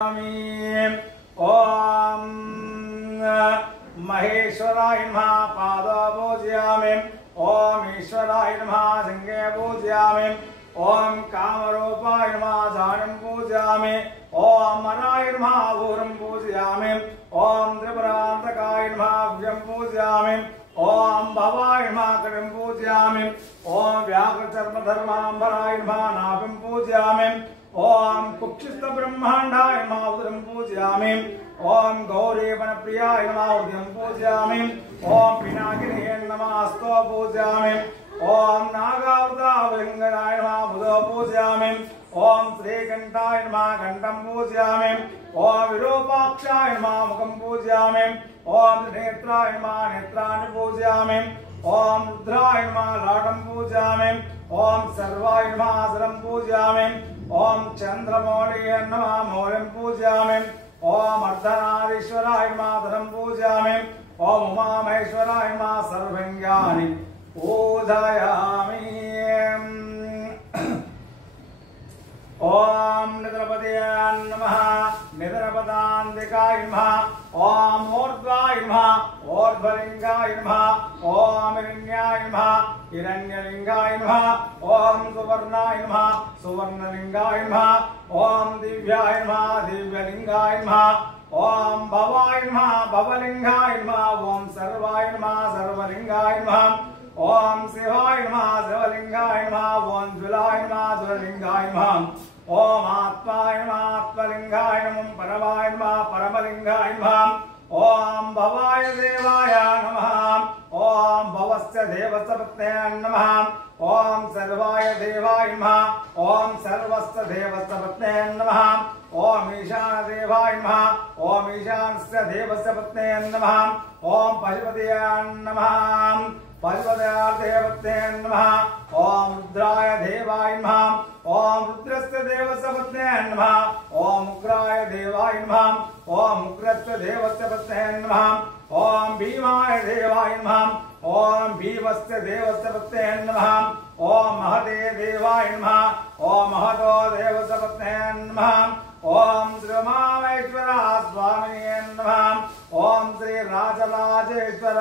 ओम महेश्वराय नमः पादौ पूजयामि। ओम ईश्वराय नमः सिंहे पूजयामि। ओम कामरूपाय नमः जानं पूजयामि। ओम मराय नमः भूरं पूजयामि। ओम त्रिपुरान्तकाय नमः भुजं पूजयामि। ओम भवाय नमः कटिं पूजयामि। ओम व्याघ्रचर्मधर्माम्बराय नमः नाभिं पूजयामि। ओम कुक्षिस्थ ब्रह्मांडाय नमः उदरं पूजयामि। ओम गौरीवनप्रियाय नमः उदयं पूजयामि। ओम पिनाकिनीये नमः हस्तो पूजयामि। ओम नागावृताभृङ्गनाय नमः बुधो पूजयामि। ओम श्रीकण्ठाय नमः कण्ठं पूजयामि। ओम विरूपाक्षाय नमः मुखं पूजयामि। ओम नेत्राय नमः नेत्राणि पूजयामि। ओम रुद्राय नमः लाटं पूजयामि। ओम सर्वाय नमः सरं पूजयामि। ओम चंद्रमौलिये नमः मौलिं पूजयामि। ओम अर्धनारीश्वराय नमः धनं पूजयामि। ओम उमामहेश्वराय नमः सर्वज्ञानि पूजयामि। ओम निद्रपतये नमः निद्रपदान्तिकाय नमः। ओम ऊर्ध्वाय नमः ऊर्ध्वलिंगाय नमः। ओम हिरण्याय नमः हिरण्यलिंगाय नमः। ओम सुवर्णाय नमः सुवर्णलिंगाय नमः। ओम दिव्याय नमः दिव्यलिंगाय नमः। ओम भवाय नमः भवलिंगाय नमः। ओम सर्वाय नमः सर्वलिंगाय नमः। ओम शिवाय नमः शिवलिंगाय नमः। ओम ज्वलाय नमः ज्वललिंगाय नमः। ओम आत्माय नमः आत्मलिंगाय नमः। परमाय नमः परमलिंगाय नमः। ओम भवाय देवाय नमः। ओम भवस्य देवस्य पत्न्ये नमः। ओम सर्वाय देवाय नमः। ओम सर्वस्य देवस्य पत्न्ये नमः। ओम ईशान देवाय नमः। ओम ईशानस्य देवस्य पत्न्ये नमः। ओम पशुपतये नमः पशुपतये नमः। ओम रुद्राय देवाय नमः। ओम रुद्रस्य देवस्य पत्न्ये नमः। ओम उग्राय देवाय नमः। ओम उग्रस्य देवस्य पत्न्ये नमः। ओम भीमाय देवाय नमः। ओम भीमस्य देवस्य पत्न्ये नमः। ओम महते देवाय नमः। ओम महतो देवस्य पत्न्ये नमः। ओम श्री उमामहेश्वर स्वामिने नमः। ओम श्री राजराजेश्वर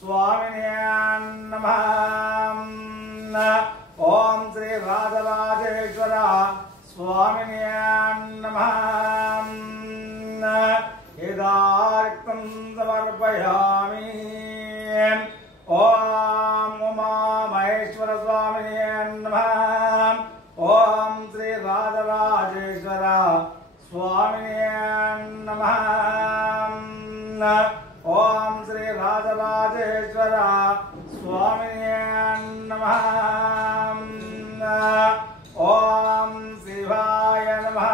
स्वामिने नमः। ओम श्री राजराजेश्वर स्वामिने नमः। यदार्क्तं समर्पयामि। ओम उमामहेश्वर स्वामिने नमः। ओम श्री राजराजेश्वर स्वामिने नमः। ओम श्री राजराजेश्वर स्वामिने नमः। ओम शिवाय नमः।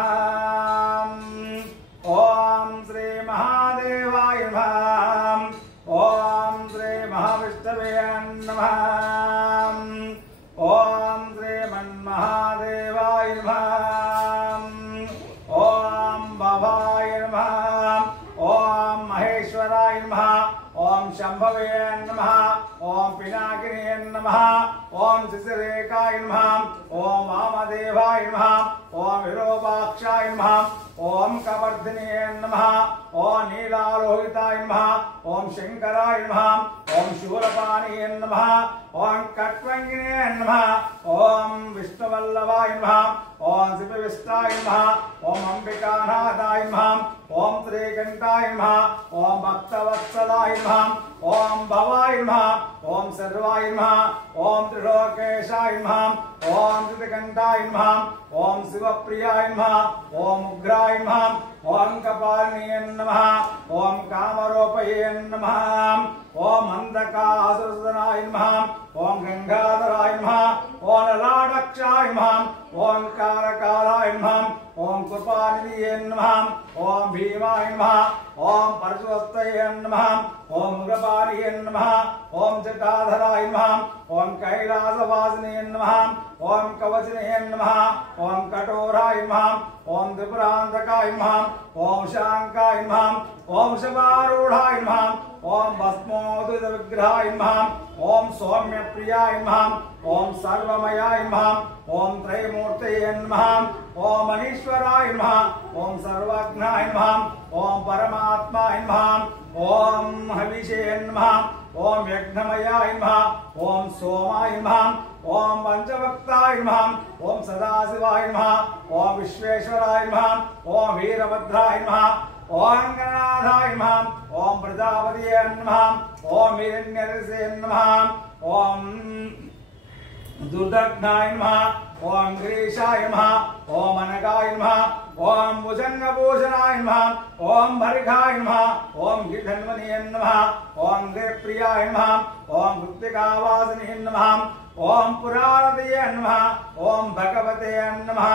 ओम श्री महादेवाय नमः। ओम श्री महाविष्णवे नमः। ओम श्री मन्महादेवाय नमः। ओम भवाय नमः। ओम महेश्वराय नमः। ओम शंभवे नमः। ओम पिनाकिने नमः। ओम शिशिरेकाय नमः। ओम वामदेवाय नमः। ओम विरूपाक्षाय नमः। ओम कवर्धिने नमः। ओम नीलालोहिताय नमः। ओम शंकराय नमः। ओम शूलपाणिये नमः। ओम कट्वंगिने नमः। ओम विष्णुवल्लभाय नमः। ओम शिवविष्टाय नमः। ओम अंबिकानाथाय नमः। ओम श्रीकंठाय नमः। ओम भक्तवत्सलाय नमः। ओम भवाय नमः। ओम सर्वाय नमः। ओम त्रिलोकेशाय नमः। ओम त्रिकंठाय नमः। ओम शिवप्रियाय नमः। ओम उग्राय नमः। ओम कपालिने नमः। ओम कामरूपये नमः। ओम अंधकासुरसुदनाय नमः। ओम गंगाधराय नमः। ओम ललाटक्षाय नमः। ओम कालकालाय नमः। ओम कृपानिधये नमः। ओम भीमाय नमः। ओम परशुहस्तये नमः। ओम उग्रपाणिये नमः। ओम जटाधराय नमः। ओम कैलासवासिने नमः। ओम कवचने नमः। ओम कठोराय नमः। ओम त्रिपुरांतकाय नमः ओम शांकाय नमः ओम शवारूढ़ाय नमः ओम भस्मोदुत विग्रहाय नमः ओम सौम्य प्रियाय नमः ओम सर्वमयाय नमः ओम त्रयमूर्तये नमः ओम अनीश्वराय नमः ओम सर्वज्ञाय नमः ओम परमात्माय नमः ओम हविषे नमः ओम यज्ञमयाय नमः ओम सोमाय नमः ओम पंचवक्ताय नमः ओम सदाशिवाय नमः ओम विश्वेश्वराय नमः ओम वीरभद्राय नमः ओम गणाधाय नमः ओम प्रजापतये नमः ओम हिरण्यर्षे नमः ओम दुर्दग्नाय नमः ओम गिरीशाय नमः ओम अनगाय नमः ओम भुजंगभूषणाय नमः ओम भर्गाय नमः ओम गिधन्वने नमः ओम गिरिप्रियाय नमः ओम कृत्तिकावासिने नमः ओम पुरारतये नमः ओम भगवते नमः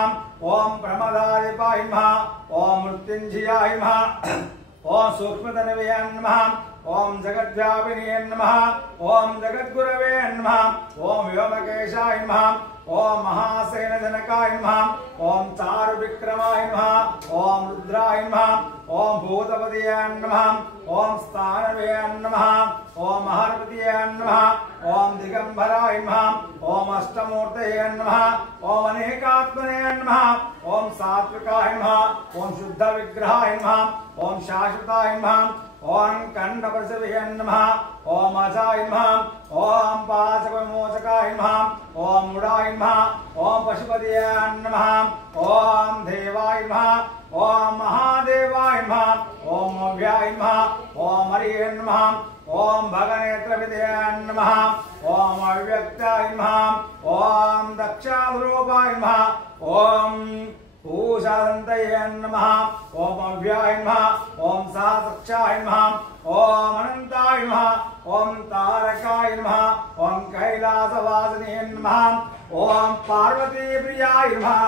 ओम प्रमदाधिपाय नमः ओम मृत्युंजयाय नमः ओम सूक्ष्मतनवे नमः ओम जगद्व्यापिने नमः ओम जगद्गुरवे नमः ओम व्योमकेशाय नमः ओम महासेन जनकाय नमः ओम चारु विक्रमाय नमः ओम रुद्राय नमः ओम भूतपतये नमः ओम स्थानवे नमः ओम महर्पतये नमः ओम दिगंबराय नमः ओम अष्टमूर्तये नमः ओम अनेकात्मने नमः ओम सात्विकाय नमः ओम शुद्ध विग्रहाय नमः ओम शाश्वताय नमः ओम कंडपशवे नमः ओम अजाय नमः ओम पाशविमोचकाय नमः ओम उडाय नमः ओम पशुपतये नमः ओम देवाय नमः ओम महादेवाय नमः ओम अव्याय नमः ओम हरिये नमः ओम भगनेत्रविदे नमः ओम अव्यक्ताय नमः ओम दक्षारूपाय नमः ओम पूषादन्तये नमः ओम अव्याय नमः ओम साक्षाय नमः ओम अनंताय नमः ओम तारकाय नमः ओम कैलासवासिने नमः ओम पार्वती प्रियाय नमः।